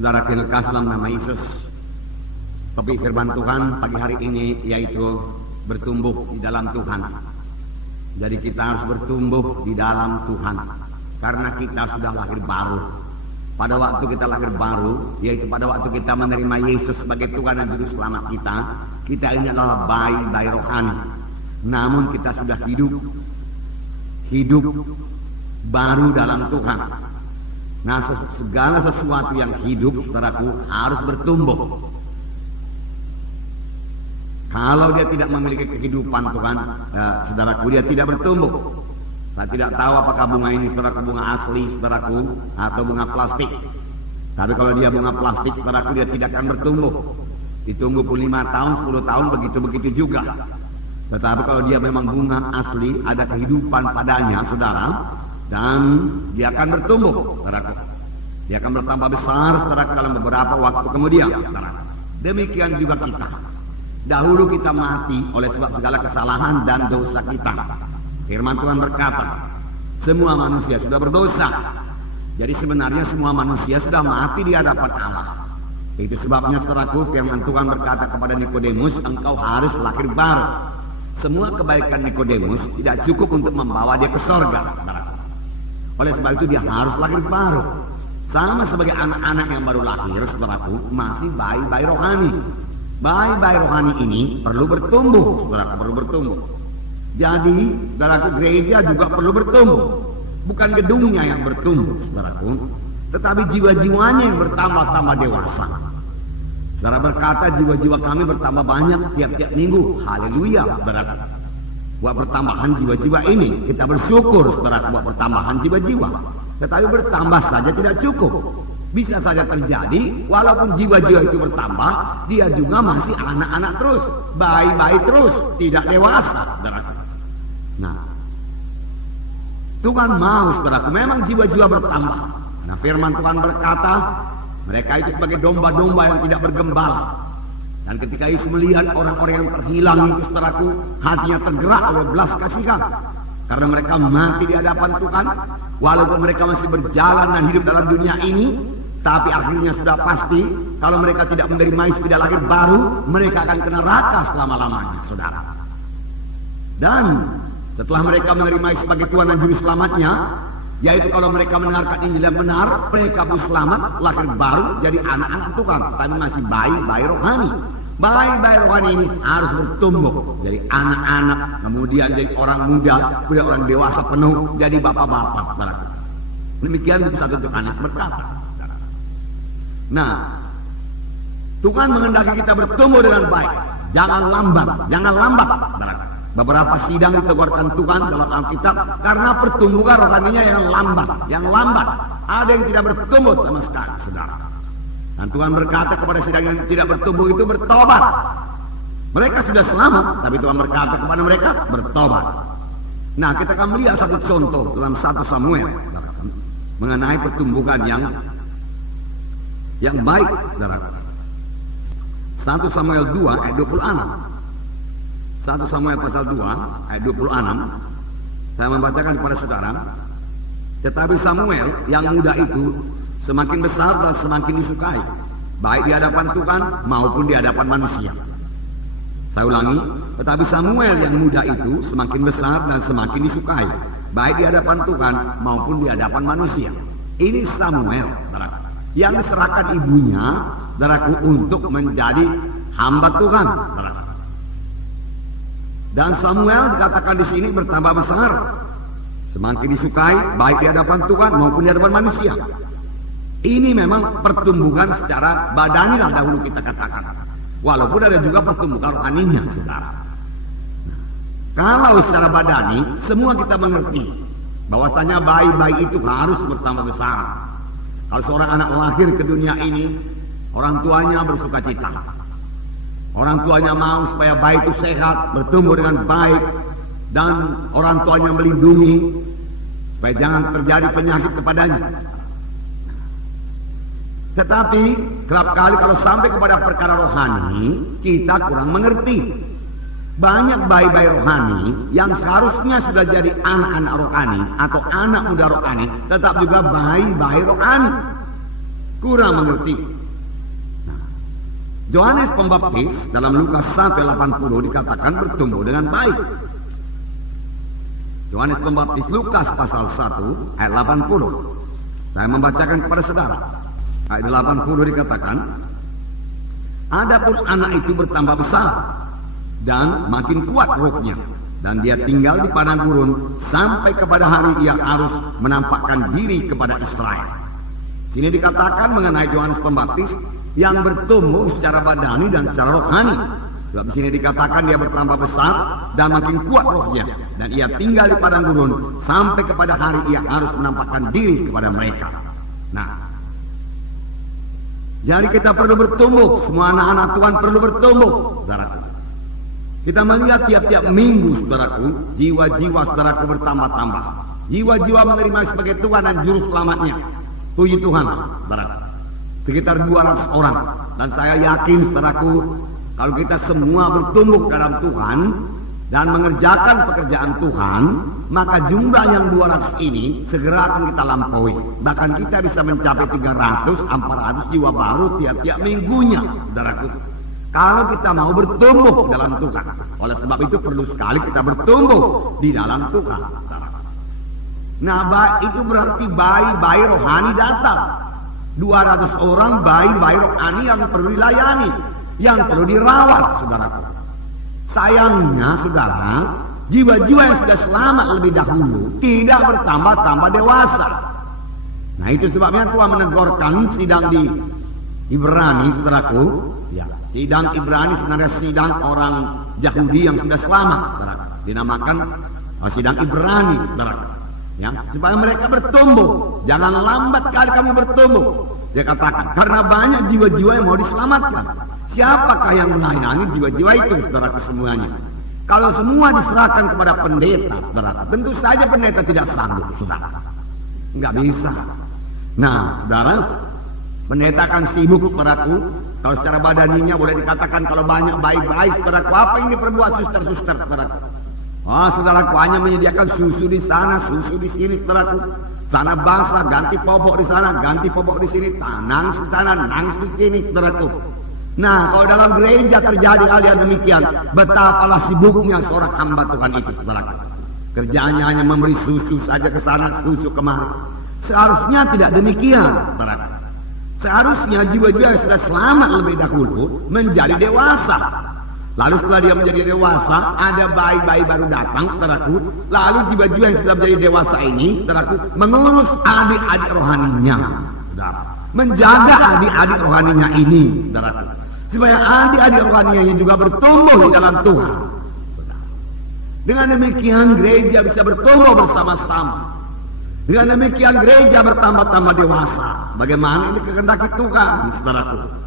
Saudara kenalkan dalam nama Yesus. Topik firman Tuhan pagi hari ini yaitu bertumbuh di dalam Tuhan. Jadi kita harus bertumbuh di dalam Tuhan karena kita sudah lahir baru. Pada waktu kita lahir baru, yaitu pada waktu kita menerima Yesus sebagai Tuhan dan Juru Selamat kita ini adalah bayi rohani. Namun kita sudah hidup baru dalam Tuhan. Nah, segala sesuatu yang hidup, saudaraku, harus bertumbuh. Kalau dia tidak memiliki kehidupan Tuhan, saudaraku, dia tidak bertumbuh. Saya tidak tahu apakah bunga ini, saudaraku, bunga asli, saudaraku, atau bunga plastik. Tapi kalau dia bunga plastik, saudaraku, dia tidak akan bertumbuh. Ditunggu pun 5 tahun, 10 tahun, begitu-begitu juga. Tetapi kalau dia memang bunga asli, ada kehidupan padanya, saudara, dan dia akan bertumbuh, saudaraku. Dia akan bertambah besar, saudaraku, dalam beberapa waktu kemudian, saudaraku. Demikian juga kita. Dahulu kita mati oleh sebab segala kesalahan dan dosa kita. Firman Tuhan berkata, semua manusia sudah berdosa. Jadi sebenarnya semua manusia sudah mati di hadapan Allah. Itu sebabnya, saudaraku, firman Tuhan berkata kepada Nikodemus, engkau harus lahir baru. Semua kebaikan Nikodemus tidak cukup untuk membawa dia ke sorga, saudaraku. Oleh sebab itu dia harus lahir baru. Sama sebagai anak-anak yang baru lahir, saudaraku, masih bayi-bayi rohani. Bayi-bayi rohani ini perlu bertumbuh, saudaraku, perlu bertumbuh. Jadi, saudaraku, gereja juga perlu bertumbuh. Bukan gedungnya yang bertumbuh, saudaraku, tetapi jiwa-jiwanya yang bertambah-tambah dewasa. Saudara berkata, jiwa-jiwa kami bertambah banyak tiap-tiap minggu. Haleluya, saudaraku. Buat pertambahan jiwa-jiwa ini, kita bersyukur, saudaraku, buat pertambahan jiwa-jiwa. Tetapi bertambah saja tidak cukup. Bisa saja terjadi, walaupun jiwa-jiwa itu bertambah, dia juga masih anak-anak terus, bayi-bayi terus, tidak dewasa, saudaraku. Nah, Tuhan mau, saudaraku, memang jiwa-jiwa bertambah. Nah, firman Tuhan berkata, mereka itu sebagai domba-domba yang tidak bergembala. Dan ketika Yesus melihat orang-orang yang terhilang itu, saudaraku, hatinya tergerak oleh belas kasihan. Karena mereka mati di hadapan Tuhan, walaupun mereka masih berjalan dan hidup dalam dunia ini, tapi akhirnya sudah pasti, kalau mereka tidak menerima Yesus, tidak lahir baru, mereka akan kena neraka selama-lamanya, saudara. Dan setelah mereka menerima Yesus sebagai Tuhan dan Juru Selamatnya, yaitu kalau mereka mendengarkan Injil yang benar, mereka pun selamat, lahir baru, jadi anak-anak Tuhan, tapi masih bayi-bayi rohani. Bayi-bayi rohani ini harus bertumbuh, jadi anak-anak, kemudian jadi orang muda, kemudian orang dewasa penuh, jadi bapak-bapak, saudara. Demikian satu untuk anak berkata. Nah, Tuhan menghendaki kita bertumbuh dengan baik. Jangan lambat, saudara. Beberapa sidang diteguhkan Tuhan dalam Alkitab karena pertumbuhan rohaninya yang lambat. Ada yang tidak bertumbuh sama sekali, saudara. Dan Tuhan berkata kepada sidang yang tidak bertumbuh itu bertobat. Mereka sudah selamat, tapi Tuhan berkata kepada mereka bertobat. Nah, kita akan melihat satu contoh dalam 1 Samuel mengenai pertumbuhan yang baik, saudara. 1 Samuel 2 ayat 26. 1 Samuel pasal 2 ayat 26. Saya membacakan kepada saudara. Tetapi Samuel yang muda itu semakin besar dan semakin disukai, baik di hadapan Tuhan maupun di hadapan manusia. Saya ulangi, tetapi Samuel yang muda itu semakin besar dan semakin disukai, baik di hadapan Tuhan maupun di hadapan manusia. Ini Samuel, saudara, yang diserahkan ibunya, saudaraku, untuk menjadi hamba Tuhan, saudara. Dan Samuel dikatakan di sini bertambah besar, semakin disukai, baik di hadapan Tuhan maupun di hadapan manusia. Ini memang pertumbuhan secara badani lah dahulu kita katakan. Walaupun ada juga pertumbuhan rohaninya, saudara. Kalau secara badani, semua kita mengerti bahwasanya bayi-bayi itu harus bertambah besar. Kalau seorang anak lahir ke dunia ini, orang tuanya bersuka cita. Orang tuanya mau supaya bayi itu sehat, bertumbuh dengan baik, dan orang tuanya melindungi supaya jangan terjadi penyakit kepadanya. Tetapi kerap kali kalau sampai kepada perkara rohani, kita kurang mengerti. Banyak bayi-bayi rohani yang seharusnya sudah jadi anak-anak rohani atau anak muda rohani, tetap juga bayi-bayi rohani. kurang mengerti. Nah, Yohanes Pembaptis dalam Lukas 1:80 dikatakan bertumbuh dengan baik. Yohanes Pembaptis Lukas pasal 1 ayat 80. Saya membacakan kepada saudara. Ayat 80 dikatakan, adapun anak itu bertambah besar dan makin kuat rohnya, dan dia tinggal di padang gurun sampai kepada hari ia harus menampakkan diri kepada Israel. Sini dikatakan mengenai Yohanes Pembaptis yang bertumbuh secara badani dan secara rohani. Sebab di sini dikatakan dia bertambah besar dan makin kuat rohnya, dan ia tinggal di padang gurun sampai kepada hari ia harus menampakkan diri kepada mereka. Nah, jadi kita perlu bertumbuh, semua anak-anak Tuhan perlu bertumbuh, saudaraku. Kita melihat tiap-tiap minggu, saudaraku, jiwa-jiwa saudaraku bertambah-tambah. Jiwa-jiwa menerima sebagai Tuhan dan Juru Selamatnya. Puji Tuhan, saudaraku. Sekitar 200 orang. Dan saya yakin, saudaraku, kalau kita semua bertumbuh dalam Tuhan dan mengerjakan pekerjaan Tuhan, maka jumlah yang 200 ini segera akan kita lampaui. Bahkan kita bisa mencapai 300-400 jiwa baru tiap-tiap minggunya, saudaraku. Kalau kita mau bertumbuh dalam Tuhan. Oleh sebab itu perlu sekali kita bertumbuh di dalam Tuhan. Nah, itu berarti bayi-bayi rohani datang. 200 orang bayi-bayi rohani yang perlu dilayani, yang perlu dirawat, saudaraku. Sayangnya, saudara, jiwa-jiwa yang sudah selamat lebih dahulu tidak bertambah-tambah dewasa. Nah, itu sebabnya Tuhan menegurkan sidang di Ibrani, saudaraku. Ya, sidang Ibrani sebenarnya sidang orang Yahudi yang sudah selamat, saudaraku. Dinamakan sidang Ibrani, saudaraku. Ya, supaya mereka bertumbuh. Jangan lambat kali kamu bertumbuh. Dia katakan, karena banyak jiwa-jiwa yang mau diselamatkan. Siapakah yang melayani jiwa-jiwa itu, saudaraku semuanya? Kalau semua diserahkan kepada pendeta, saudara, tentu saja pendeta tidak sanggup, saudara. Enggak bisa. Nah, saudara, pendeta akan sibuk, saudaraku. Kalau secara badaninya boleh dikatakan kalau banyak baik-baik, saudaraku, apa yang diperbuat suster-suster, saudaraku? Oh, saudaraku, hanya menyediakan susu di sana, susu di sini, saudaraku. Sana basah, ganti popok di sana, ganti popok di sini, nangis di sana, nangis di sini, saudaraku. Nah, kalau dalam gereja terjadi hal yang demikian, betapalah sibuknya seorang hamba Tuhan itu, saudaraku. Kerjaannya hanya memberi susu saja ke sana, susu kemari. Seharusnya tidak demikian, saudaraku. Seharusnya jiwa-jiwa yang sudah selamat lebih dahulu menjadi dewasa. Lalu setelah dia menjadi dewasa, ada bayi-bayi baru datang, saudaraku. Lalu jiwa-jiwa yang sudah menjadi dewasa ini, saudaraku, mengurus adik-adik rohaninya, saudara. Menjaga adik-adik rohaninya ini, saudaraku. Supaya adik-adik rohaninya ini juga bertumbuh di dalam Tuhan. Dengan demikian gereja bisa bertumbuh bersama-sama. Dengan demikian gereja bertambah-tambah dewasa. Bagaimana ini kehendaki Tuhan, saudaraku.